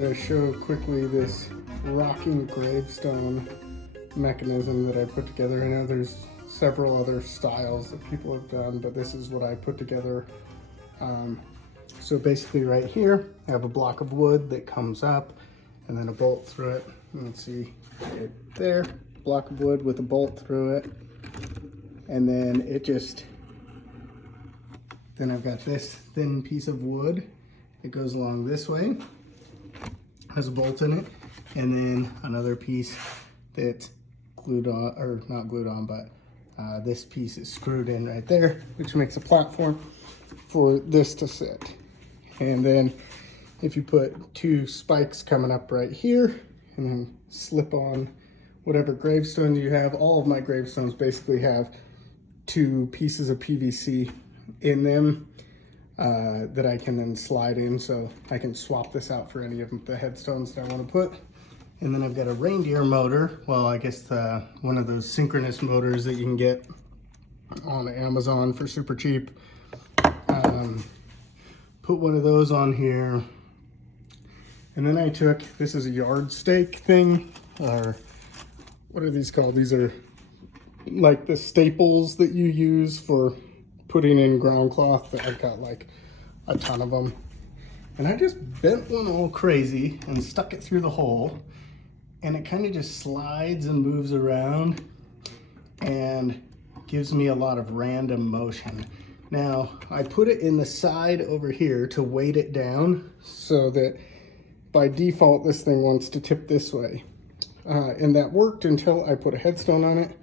to show quickly this rocking gravestone mechanism that I put together. I know there's several other styles that people have done, but this is what I put together. So basically right here, I have a block of wood that comes up and then a bolt through it. Let's see, right there, block of wood with a bolt through it. And then then I've got this thin piece of wood. It goes along this way, has a bolt in it, and then another piece that's glued on, or not glued on, but this piece is screwed in right there, which makes a platform for this to sit. And then if you put two spikes coming up right here and then slip on whatever gravestones you have, all of my gravestones basically have two pieces of PVC in them that I can then slide in, so I can swap this out for any of the headstones that I want to put. And then I've got a reindeer motor, well, I guess one of those synchronous motors that you can get on Amazon for super cheap. Put one of those on here. And then I took, this is a yard stake thing, or what are these called? These are like the staples that you use for putting in ground cloth. I've got like a ton of them. And I just bent one all crazy and stuck it through the hole, and it kind of just slides and moves around and gives me a lot of random motion. Now, I put it in the side over here to weight it down so that by default, this thing wants to tip this way. And that worked until I put a headstone on it.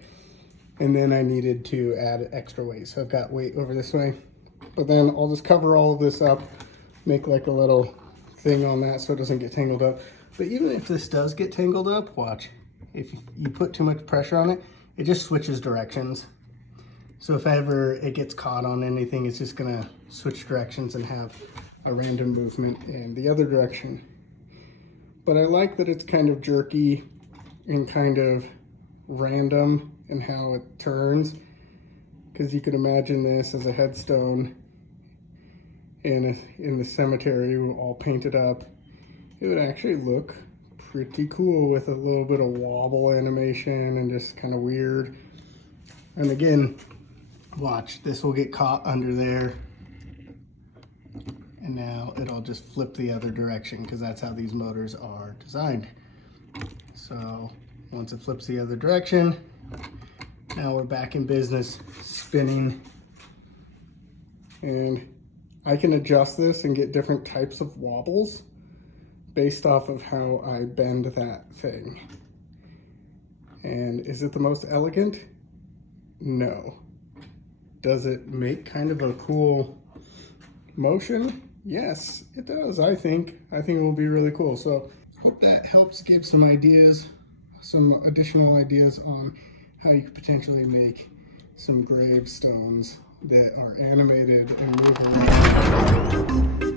And then I needed to add extra weight. So I've got weight over this way. But then I'll just cover all of this up, make like a little thing on that so it doesn't get tangled up. But even if this does get tangled up, watch. If you put too much pressure on it, it just switches directions. So if ever it gets caught on anything, it's just gonna switch directions and have a random movement in the other direction. But I like that it's kind of jerky and kind of random in how it turns, because you could imagine this as a headstone in the cemetery all painted up. It would actually look pretty cool with a little bit of wobble animation and just kind of weird. And again, watch, this will get caught under there, and now it'll just flip the other direction, because that's how these motors are designed. So once it flips the other direction, now we're back in business, spinning. And I can adjust this and get different types of wobbles based off of how I bend that thing. And is it the most elegant? No. Does it make kind of a cool motion? Yes, it does, I think. I think it will be really cool. So hope that helps give some ideas, some additional ideas on how you could potentially make some gravestones that are animated and move around.